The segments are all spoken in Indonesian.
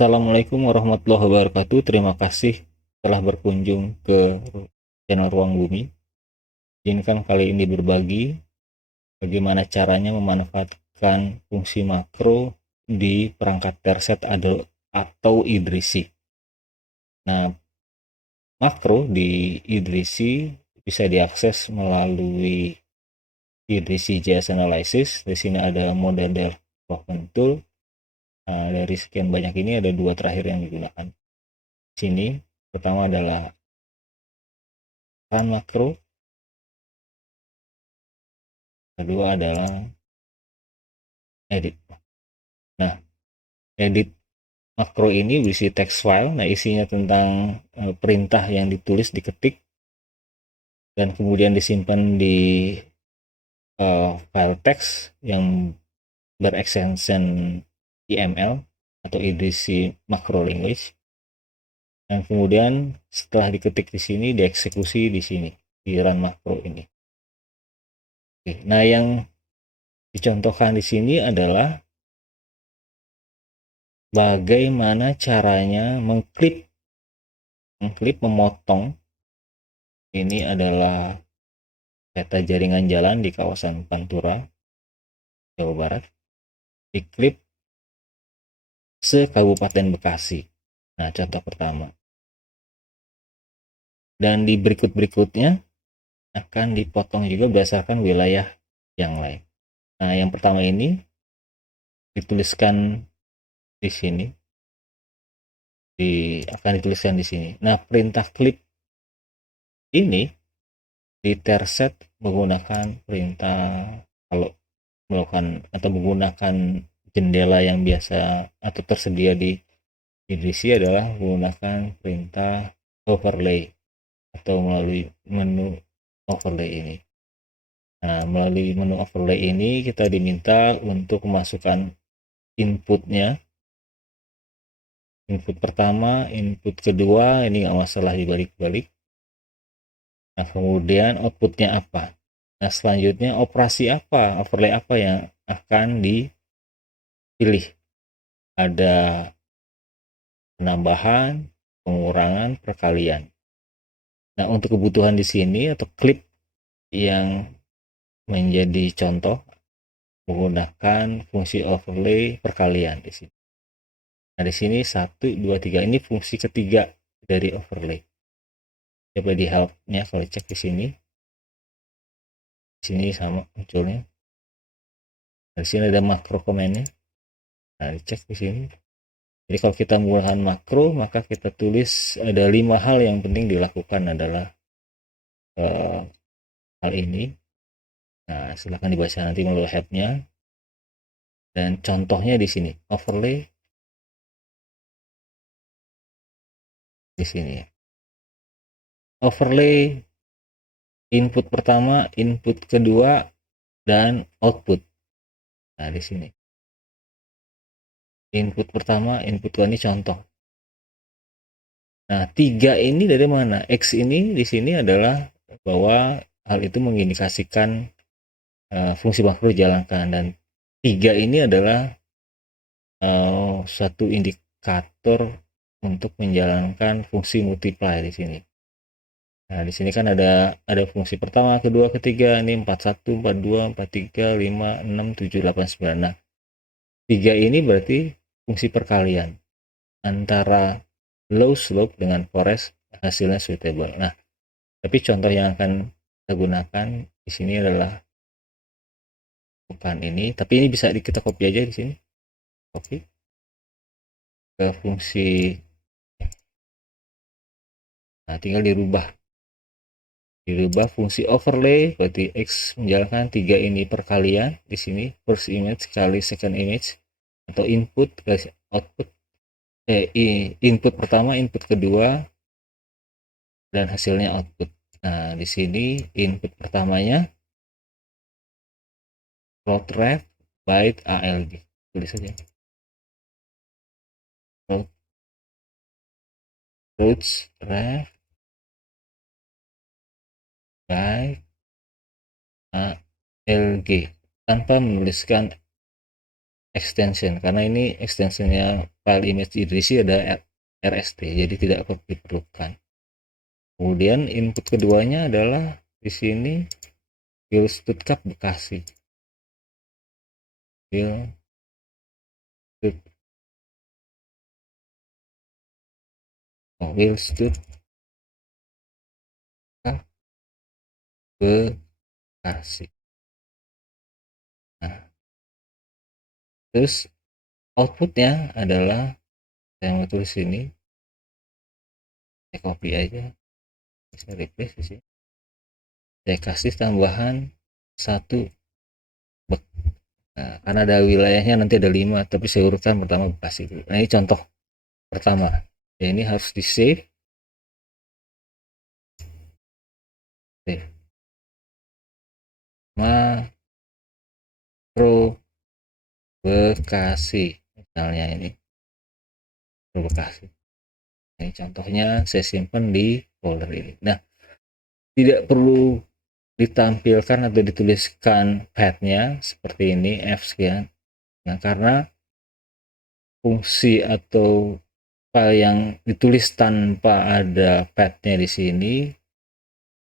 Assalamualaikum warahmatullahi wabarakatuh. Terima kasih telah berkunjung ke channel Ruang Bumi. Izinkan kali ini berbagi bagaimana caranya memanfaatkan fungsi makro di perangkat Terset atau Idrisi. Nah, makro di Idrisi bisa diakses melalui Idrisi JS Analysis. Di sini ada model development tool. Nah, dari sekian banyak ini ada dua terakhir yang digunakan. Di sini pertama adalah run makro, kedua adalah edit. Nah, edit makro ini berisi text file. Nah, isinya tentang perintah yang ditulis, diketik, dan kemudian disimpan di file text yang berextension YML atau edisi macro language. Dan kemudian setelah diketik di sini, dieksekusi di sini, di run makro ini. Oke, nah, yang dicontohkan di sini adalah bagaimana caranya mengklip, memotong. Ini adalah peta jaringan jalan di kawasan Pantura, Jawa Barat, diklip se-Kabupaten Bekasi. Nah, contoh pertama. Dan di berikut-berikutnya akan dipotong juga berdasarkan wilayah yang lain. Nah, yang pertama ini dituliskan di sini, akan dituliskan di sini. Nah, perintah klip ini di Terset menggunakan perintah, kalau melakukan atau menggunakan jendela yang biasa atau tersedia di Idrisi adalah menggunakan perintah overlay atau melalui menu overlay ini. Nah, melalui menu overlay ini kita diminta untuk memasukkan inputnya. Input pertama, input kedua, ini nggak masalah dibalik-balik. Nah, kemudian outputnya apa? Nah, selanjutnya operasi apa, overlay apa yang akan dipilih? Ada penambahan, pengurangan, perkalian. Nah, untuk kebutuhan di sini atau klip yang menjadi contoh menggunakan fungsi overlay perkalian di sini. Nah, di sini 1, 2, 3 ini fungsi ketiga dari overlay. Coba di help-nya kalau cek di sini. Di sini sama munculnya. Nah, di sini ada makro command-nya. Nah, dicek di sini. Jadi kalau kita menggunakan makro, maka kita tulis ada 5 hal yang penting dilakukan adalah hal ini. Nah, silahkan dibaca nanti melalui help-nya. Dan contohnya di sini, overlay di sini. Overlay input pertama, input kedua, dan output. Nah, di sini. Input pertama, input kedua, ini contoh. Nah, 3 ini dari mana? X ini di sini adalah bahwa hal itu mengindikasikan fungsi makro dijalankan, dan 3 ini adalah suatu indikator untuk menjalankan fungsi multiply di sini. Nah, di sini kan ada fungsi pertama, kedua, ketiga, ini 41, 42, 43, 5, 6, 7, 8, 9. Nah, 3 ini berarti fungsi perkalian antara low slope dengan forest, hasilnya suitable. Nah, tapi contoh yang akan kita gunakan di sini adalah bukan ini, tapi ini bisa kita copy aja di sini. Copy ke fungsi. Nah, tinggal dirubah fungsi overlay, berarti X menjalankan 3 ini perkalian di sini, first image kali second image, atau input kali output, input pertama, input kedua, dan hasilnya output. Nah, di sini input pertamanya float ref byte ALD, tulis saja float ref byte ALG tanpa menuliskan extension, karena ini extensionnya file image Idrisi ada RST, jadi tidak diperlukan. Kemudian input keduanya adalah di sini Will Stuttgart Bekasi. Will Stuttgart Bekasi. Nah, terus outputnya adalah saya mau tulis ini, saya copy aja, bisa replace di sini. Saya kasih tambahan 1 Bek. Nah, karena ada wilayahnya nanti ada 5, tapi saya urutkan pertama Bekasi dulu. Nah, ini contoh pertama. Ya, ini harus di save. Makro Bekasi. Misalnya ini Makro Bekasi. Nah, ini contohnya saya simpan di folder ini. Nah, tidak perlu ditampilkan atau dituliskan path-nya seperti ini F sekian. Nah, karena fungsi atau file yang ditulis tanpa ada path-nya di sini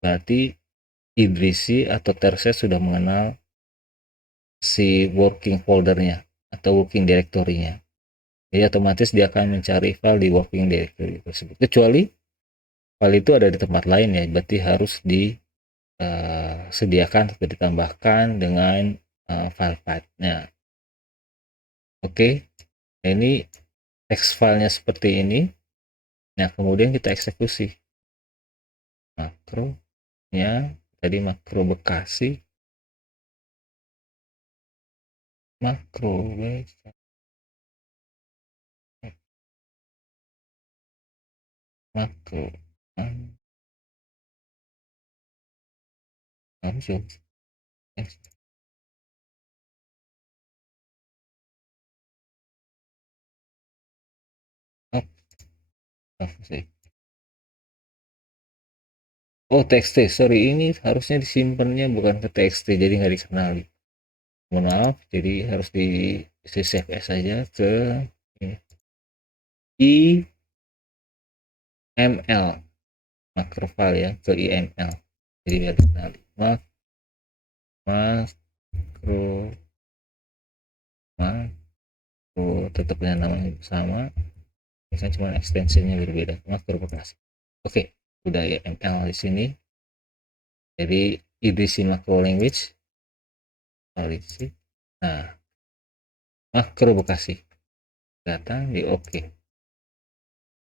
berarti Idrisi atau Terset sudah mengenal si working foldernya atau working directory-nya. Jadi otomatis dia akan mencari file di working directory tersebut. Kecuali file itu ada di tempat lain ya, berarti harus disediakan atau ditambahkan dengan file path-nya. Oke, nah ini text filenya seperti ini. Nah, kemudian kita eksekusi makronya, tadi makro Bekasi, makro makro langsung oh txt, sorry, ini harusnya disimpannya bukan ke txt, jadi nggak dikenali. Mohon maaf, jadi harus di save as saja ke IML makro file ya, ke IML, jadi biar dikenali makro tetapnya namanya sama, ini kan cuma ekstensinya berbeda, makro Bekasi. Oke, udah IML di sini. Jadi IDC macro language. Nah, makro Bekasi datang di oke.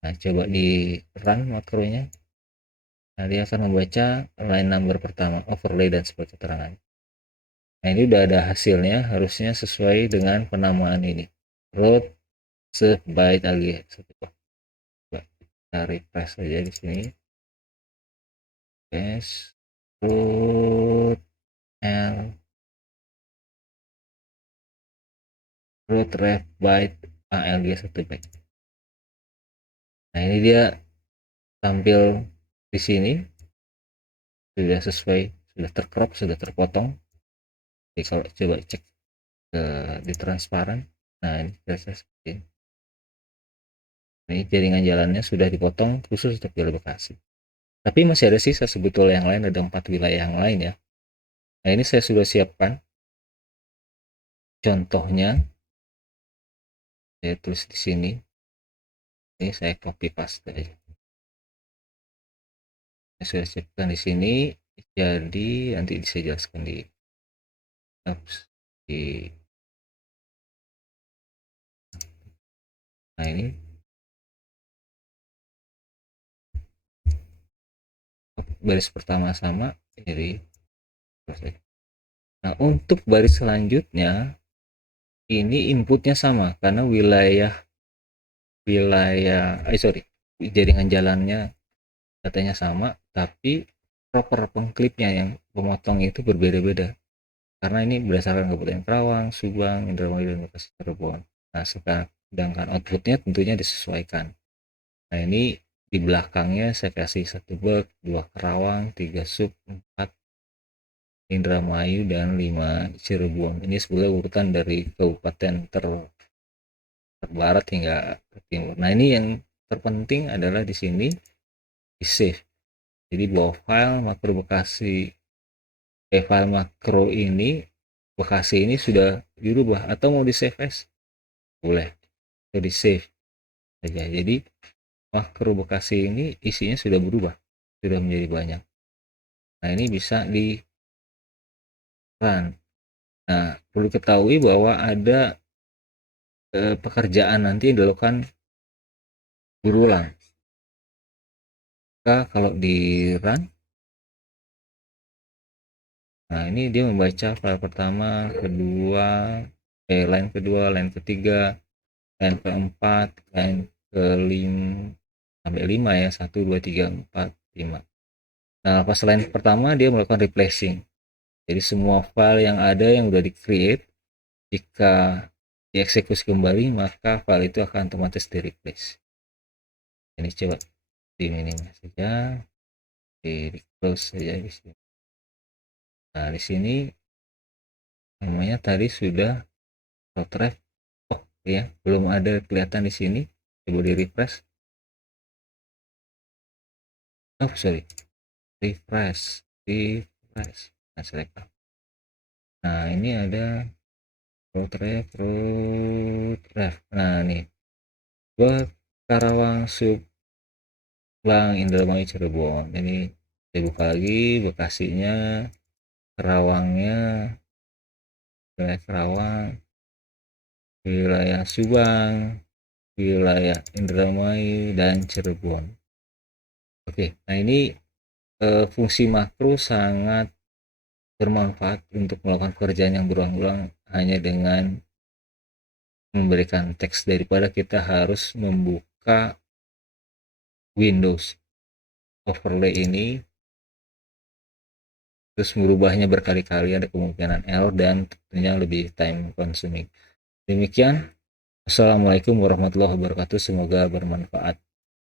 Nah, coba di run makronya. Nah, dia akan membaca line number pertama, overlay dan seperti keterangan. Nah, ini udah ada hasilnya, harusnya sesuai dengan penamaan ini. Root sebyte lagi. Coba kita refresh saja di sini. Yes. Root L root ref byte ALG 1 byte. Nah, ini dia tampil di sini sudah sesuai, sudah tercrop, sudah terpotong. Jadi kalau coba cek di transparan, nah ini sudah seperti ini. Ini jaringan jalannya sudah dipotong khusus untuk wilayah Bekasi. Tapi masih ada sisa sebetulnya yang lain, ada 4 wilayah yang lain ya. Nah, ini saya sudah siapkan contohnya, saya tulis di sini. Ini saya copy paste aja. Saya sudah siapkan di sini, jadi nanti bisa jelaskan di nah ini baris pertama sama, jadi nah untuk baris selanjutnya ini inputnya sama karena jaringan jalannya datanya sama, tapi proper pengklipnya yang pemotong itu berbeda-beda karena ini berdasarkan Kabupaten Karawang, Subang, Indramayu, dan Bekasi, Cirebon. Nah, sedangkan outputnya tentunya disesuaikan. Nah, ini di belakangnya saya kasih 1 Bek, 2 Karawang, 3 Sub, 4 Indramayu, dan 5 Cirebon. Ini sebenarnya urutan dari kabupaten terbarat hingga ke timur. Nah, ini yang terpenting adalah di sini di save. Jadi bahwa file makro ini Bekasi ini sudah dirubah atau mau di save as boleh, atau di save saja. Jadi makro Bekasi ini isinya sudah berubah, sudah menjadi banyak. Nah, ini bisa di run. Nah, perlu ketahui bahwa ada pekerjaan nanti yang dilakukan berulang. Maka kalau di run, nah ini dia membaca file pertama, kedua, line kedua, line ketiga, line keempat, line kelima sampai 5 ya, 1 2 3 4 5. Nah, pas line pertama dia melakukan replacing. Jadi semua file yang ada yang udah di create, jika dieksekusi kembali maka file itu akan otomatis di replace. Ini coba di minimize saja, di close saja di sini. Nah, di sini namanya tadi sudah retrieve. Oh ya, belum ada kelihatan di sini. Coba di refresh. Oh sorry, refresh. Nah, select. Nah, ini ada retrieve. Nah, nih buat Karawang Sublang Indramayu Cirebon. Ini saya buka lagi Bekasinya, Karawangnya, wilayah Karawang, wilayah Subang, wilayah Indramayu, dan Cirebon. Oke, nah ini fungsi makro sangat bermanfaat untuk melakukan pekerjaan yang berulang-ulang hanya dengan memberikan teks, daripada kita harus membuka Windows overlay ini terus merubahnya berkali-kali, ada kemungkinan error dan tentunya lebih time consuming. Demikian, Assalamualaikum warahmatullahi wabarakatuh, semoga bermanfaat.